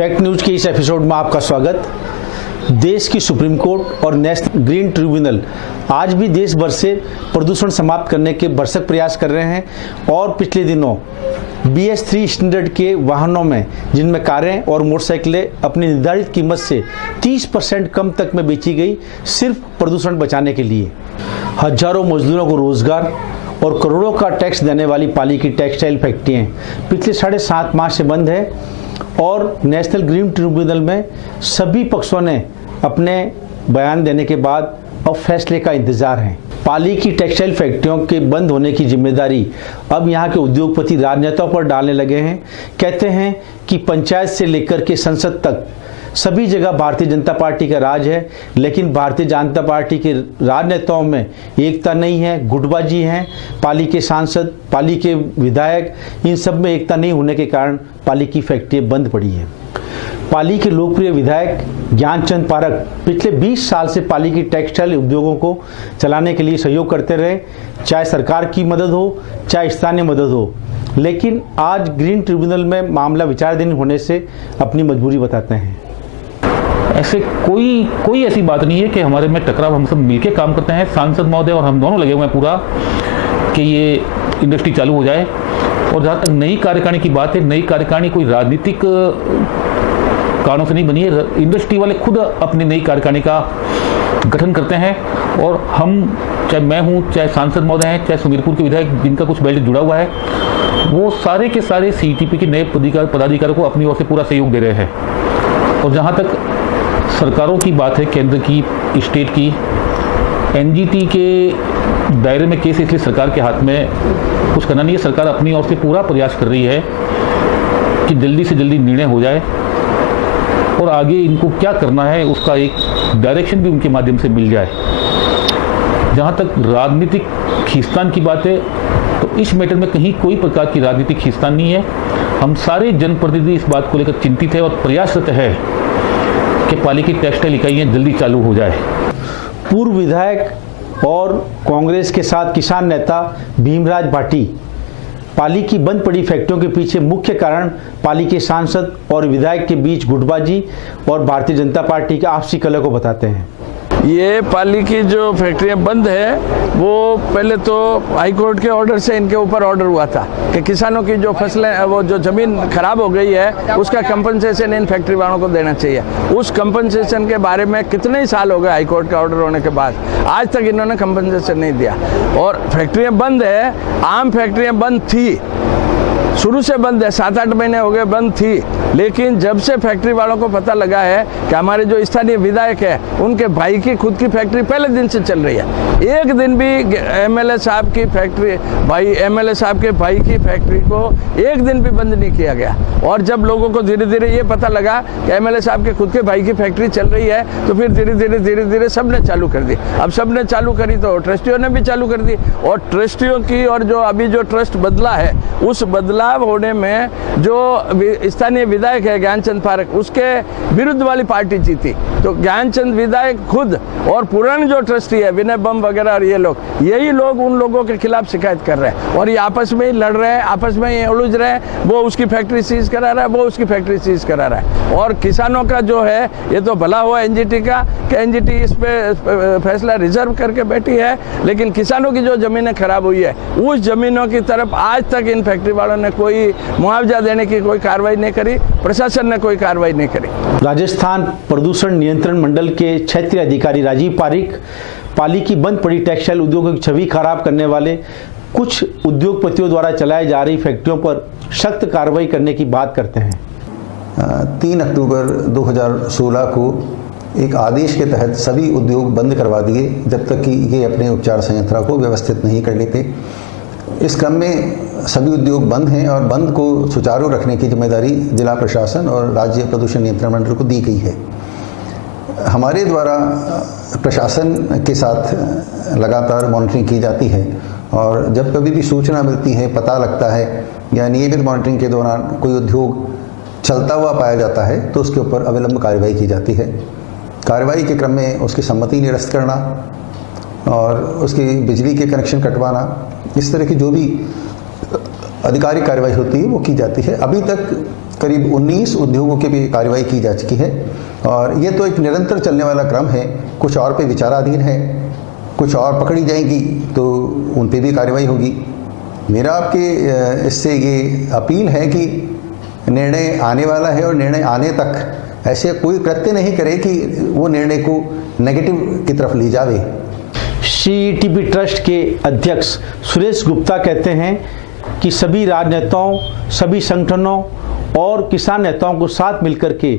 Fact news के इस episode में आपका स्वागत। देश की सुप्रीम कोर्ट और नेशनल ग्रीन ट्रिब्यूनल आज भी देश भर से प्रदूषण समाप्त करने के भरसक प्रयास कर रहे हैं और पिछले दिनों BS3 स्टैंडर्ड के वाहनों में, जिनमें कारें और मोटरसाइकिलें अपनी निर्धारित कीमत से 30% कम तक में बेची गई, सिर्फ प्रदूषण बचाने के लिए। हजारों मजदूरों को रोजगार और करोड़ों का टैक्स देने वाली पाली की टेक्सटाइल फैक्ट्रियां पिछले 7.5 माह से बंद है और नेशनल ग्रीन ट्रिब्यूनल में सभी पक्षों ने अपने बयान देने के बाद अब फैसले का इंतजार है। पाली की टेक्सटाइल फैक्ट्रियों के बंद होने की जिम्मेदारी अब यहाँ के उद्योगपति राजनेताओं पर डालने लगे हैं। कहते हैं कि पंचायत से लेकर के संसद तक सभी जगह भारतीय जनता पार्टी का राज है, लेकिन भारतीय जनता पार्टी के राजनेताओं में एकता नहीं है, गुटबाजी है। पाली के सांसद, पाली के विधायक, इन सब में एकता नहीं होने के कारण पाली की फैक्ट्री बंद पड़ी है। पाली के लोकप्रिय विधायक ज्ञानचंद पारक पिछले 20 साल से पाली की टेक्सटाइल उद्योगों को चलाने के लिए सहयोग करते रहे, चाहे सरकार की मदद हो चाहे स्थानीय मदद हो, लेकिन आज ग्रीन ट्रिब्यूनल में मामला विचाराधीन होने से अपनी मजबूरी बताते हैं। ऐसे कोई ऐसी बात नहीं है कि हमारे में टकराव, हम सब मिलके काम करते हैं। सांसद महोदय और हम दोनों लगे हुए हैं पूरा कि ये इंडस्ट्री चालू हो जाए। और जहाँ तक नई कार्यकारिणी की बात है, नई कार्यकारिणी कोई राजनीतिक कारणों से नहीं बनी है। इंडस्ट्री वाले खुद अपनी नई कार्यकारिणी का गठन करते हैं और हम, चाहे मैं हूँ, चाहे सांसद महोदय हैं, चाहे सुमीरपुर के विधायक जिनका कुछ बेल्ट जुड़ा हुआ है, वो सारे के सारे CETP के नए पदाधिकारियों को अपनी ओर से पूरा सहयोग दे रहे हैं। और जहाँ तक सरकारों की बात है, केंद्र की, स्टेट की, NGT के दायरे में केस, इसलिए सरकार के हाथ में कुछ करना नहीं है। सरकार अपनी ओर से पूरा प्रयास कर रही है कि जल्दी से जल्दी निर्णय हो जाए और आगे इनको क्या करना है उसका एक डायरेक्शन भी उनके माध्यम से मिल जाए। जहाँ तक राजनीतिक खींचतान की बात है, तो इस मैटर में कहीं कोई प्रकार की राजनीतिक खींचतान नहीं है। हम सारे जनप्रतिनिधि इस बात को लेकर चिंतित है और प्रयासरत है कि पाली की टेक्सटाइल इकाइयाँ जल्दी चालू हो जाए। पूर्व विधायक और कांग्रेस के साथ किसान नेता भीमराज भाटी पाली की बंद पड़ी फैक्ट्रियों के पीछे मुख्य कारण पाली के सांसद और विधायक के बीच गुटबाजी और भारतीय जनता पार्टी के आपसी कलह को बताते हैं। ये पाली की जो फैक्ट्रियां बंद है, वो पहले तो हाई कोर्ट के ऑर्डर से इनके ऊपर ऑर्डर हुआ था कि किसानों की जो फसलें, वो जो जमीन खराब हो गई है, उसका कंपनसेशन इन फैक्ट्री वालों को देना चाहिए। उस कंपनसेशन के बारे में कितने ही साल हो गए हाई कोर्ट का ऑर्डर होने के बाद, आज तक इन्होंने कंपनसेशन नहीं दिया और फैक्ट्रियां बंद है। आम फैक्ट्रियां बंद थी, शुरू से बंद है, 7-8 महीने हो गए बंद थी, लेकिन जब से फैक्ट्री वालों को पता लगा है कि हमारे जो स्थानीय विधायक है उनके भाई की खुद की फैक्ट्री पहले दिन से चल रही है, एक दिन भी MLA साहब की फैक्ट्री, MLA साहब के भाई की फैक्ट्री को एक दिन भी बंद नहीं किया गया। और जब लोगों को धीरे धीरे ये पता लगा कि MLA साहब के खुद के भाई की फैक्ट्री चल रही है, तो फिर धीरे धीरे सबने चालू कर दी। अब सबने चालू करी तो ट्रस्टियों ने भी चालू कर दी और ट्रस्टियों की, और जो अभी जो ट्रस्ट बदला है, उस बदलाव होने में जो स्थानीय विधायक है ज्ञानचंद पारक, उसके विरुद्ध वाली पार्टी जीती। तो ज्ञानचंद विधायक खुद और पुराने जो ट्रस्टी है विनय बम वगैरह और ये लोग, यही लोग उन लोगों के खिलाफ शिकायत कर रहे हैं और ये आपस में ही लड़ रहे हैं, आपस में ही उलझ रहे हैं। वो उसकी फैक्ट्री सीज करा रहा है, वो उसकी फैक्ट्री सीज करा रहा है। और किसानों का जो है, ये तो भला हुआ NGT का कि NGT इस पे फैसला रिजर्व करके बैठी है, लेकिन किसानों की जो जमीनें खराब हुई है, उस जमीनों की तरफ आज तक इन फैक्ट्री वालों ने कोई मुआवजा देने की कोई कार्रवाई नहीं करी, प्रशासन ने कोई कार्रवाई नहीं करी। राजस्थान प्रदूषण नियंत्रण मंडल के क्षेत्रीय अधिकारी राजीव पारिक पाली की बंद पड़ी टेक्सटाइल उद्योगों की छवि खराब करने वाले कुछ उद्योगपतियों द्वारा चलाई जा रही फैक्ट्रियों पर सख्त कार्रवाई करने की बात करते हैं। 3 अक्टूबर 2016 को एक आदेश के तहत सभी उद्योग बंद करवा दिए जब तक कि ये अपने उपचार संयंत्रों को व्यवस्थित नहीं कर लेते। इस क्रम में सभी उद्योग बंद हैं और बंद को सुचारू रखने की जिम्मेदारी जिला प्रशासन और राज्य प्रदूषण नियंत्रण मंडल को दी गई है। हमारे द्वारा प्रशासन के साथ लगातार मॉनिटरिंग की जाती है और जब कभी भी सूचना मिलती है, पता लगता है या नियमित मॉनिटरिंग के दौरान कोई उद्योग चलता हुआ पाया जाता है, तो उसके ऊपर अविलंब कार्रवाई की जाती है। कार्रवाई के क्रम में उसकी सम्मति निरस्त करना और उसकी बिजली के कनेक्शन कटवाना, इस तरह की जो भी आधिकारिक कार्रवाई होती है वो की जाती है। अभी तक करीब 19 उद्योगों के भी कार्रवाई की जा चुकी है और ये तो एक निरंतर चलने वाला क्रम है। कुछ और पे विचाराधीन है, कुछ और पकड़ी जाएंगी तो उन पे भी कार्रवाई होगी। मेरा आपके इससे ये अपील है कि निर्णय आने वाला है और निर्णय आने तक ऐसे कोई कृत्य नहीं करे कि वो निर्णय को नेगेटिव की तरफ ले जावे। सीईटीपी ट्रस्ट के अध्यक्ष सुरेश गुप्ता कहते हैं कि सभी राजनेताओं, सभी संगठनों और किसान नेताओं को साथ मिलकर के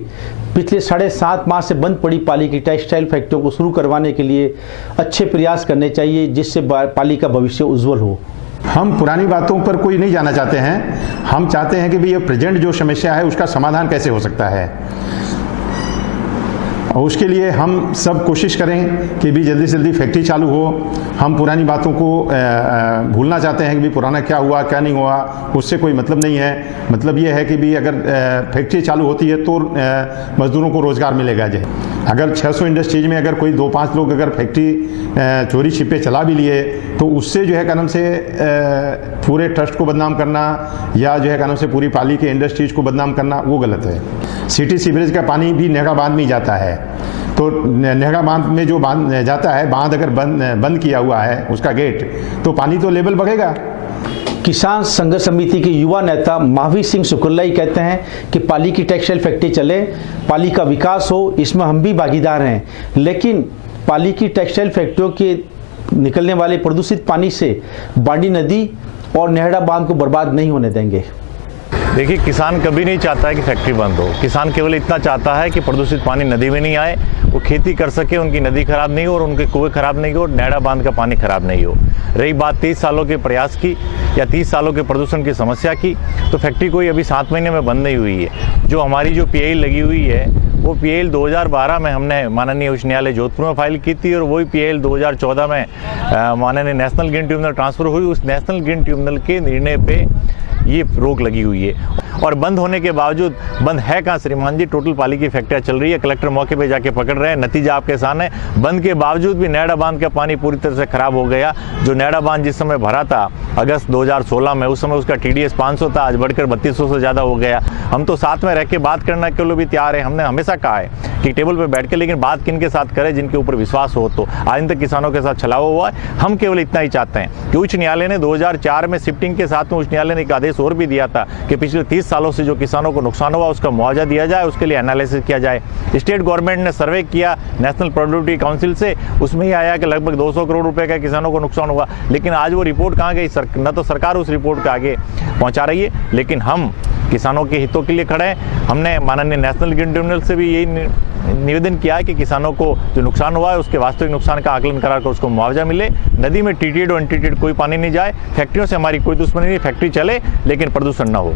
पिछले 7.5 माह से बंद पड़ी पाली की टेक्सटाइल फैक्ट्रियों को शुरू करवाने के लिए अच्छे प्रयास करने चाहिए, जिससे पाली का भविष्य उज्जवल हो। हम पुरानी बातों पर कोई नहीं जाना चाहते हैं। हम चाहते हैं कि भाई ये प्रेजेंट जो समस्या है उसका समाधान कैसे हो सकता है, और उसके लिए हम सब कोशिश करें कि भी जल्दी से जल्दी फैक्ट्री चालू हो। हम पुरानी बातों को भूलना चाहते हैं कि भी पुराना क्या हुआ क्या नहीं हुआ, उससे कोई मतलब नहीं है। मतलब ये है कि भी अगर फैक्ट्री चालू होती है तो मजदूरों को रोज़गार मिलेगा। जो अगर 600 इंडस्ट्रीज में अगर कोई 2-5 लोग अगर फैक्ट्री चोरी छिपे चला भी लिए तो उससे जो है कानून से पूरे ट्रस्ट को बदनाम करना या जो है कानून से पूरी पाली के इंडस्ट्रीज को बदनाम करना वो गलत है। सिटी सीवरेज का पानी भी नेगा बांध में जाता है, तो नेगा बांध में जो बांध जाता है, बांध अगर बंद किया हुआ है उसका गेट, तो पानी तो लेवल बढ़ेगा। किसान संघर्ष समिति के युवा नेता महावीर सिंह सुकुल्लाई कहते हैं कि पाली की टेक्सटाइल फैक्ट्री चले, पाली का विकास हो, इसमें हम भी भागीदार हैं, लेकिन पाली की टेक्सटाइल फैक्ट्रियों के निकलने वाले प्रदूषित पानी से बांडी नदी और नेहड़ा बांध को बर्बाद नहीं होने देंगे। देखिए, किसान कभी नहीं चाहता है कि फैक्ट्री बंद हो। किसान केवल इतना चाहता है कि प्रदूषित पानी नदी में नहीं आए, वो खेती कर सके, उनकी नदी खराब नहीं हो और उनके कुएं खराब नहीं हो और नेहड़ा बांध का पानी खराब नहीं हो। रही बात 30 सालों के प्रयास की या 30 सालों के प्रदूषण की समस्या की, तो फैक्ट्री कोई अभी 7 महीने में बंद नहीं हुई है। जो हमारी जो PIL लगी हुई है वो PIL 2012 में हमने माननीय उच्च न्यायालय जोधपुर में फाइल की थी और वही PIL 2014 में माननीय नेशनल ग्रीन ट्रिब्यूनल ट्रांसफर हुई। उस नेशनल ग्रीन ट्रिब्यूनल के निर्णय पे ये रोक लगी हुई है और बंद होने के बावजूद बंद है कहाँ श्रीमान जी? टोटल पाली की फैक्ट्रियाँ चल रही है, कलेक्टर मौके पे जाके पकड़ रहे हैं, नतीजा आपके सामने। बंद के बावजूद भी नेहड़ा बांध का पानी पूरी तरह से खराब हो गया। जो नेहड़ा बांध जिस समय भरा था अगस्त 2016 में, उस समय उसका TDS 500 था, आज बढ़कर 3200 से ज़्यादा हो गया। हम तो साथ में रह के बात करने के लिए भी तैयार है। हमने हमेशा कहा है कि टेबल पर बैठ के, लेकिन बात किन के साथ करें जिनके ऊपर विश्वास हो। तो आज तक किसानों के साथ छलावा हुआ है। हम केवल इतना ही चाहते हैं कि उच्च न्यायालय ने 2004 में शिफ्टिंग के साथ में उच्च न्यायालय ने एक आदेश और भी दिया था कि पिछले 30 सालों से जो किसानों को नुकसान हुआ उसका मुआवजा दिया जाए, उसके लिए एनालिसिस किया जाए। स्टेट गवर्नमेंट ने सर्वे किया नेशनल प्रोडक्टिविटी काउंसिल से, उसमें ही आया कि लगभग 200 करोड़ रुपए का किसानों को नुकसान हुआ। लेकिन आज वो रिपोर्ट कहाँ गई? न तो सरकार उस रिपोर्ट को आगे पहुंचा रही है, लेकिन हम किसानों के हितों के लिए खड़े हैं। हमने माननीय नेशनल ग्रीन ट्रिब्यूनल से भी यही निवेदन किया है कि किसानों को जो नुकसान हुआ है उसके वास्तविक नुकसान का आकलन कराकर उसको मुआवजा मिले। नदी में ट्रीटेड और अनट्रीटेड कोई पानी नहीं जाए। फैक्ट्रियों से हमारी कोई दुश्मनी नहीं, फैक्ट्री चले लेकिन प्रदूषण ना हो।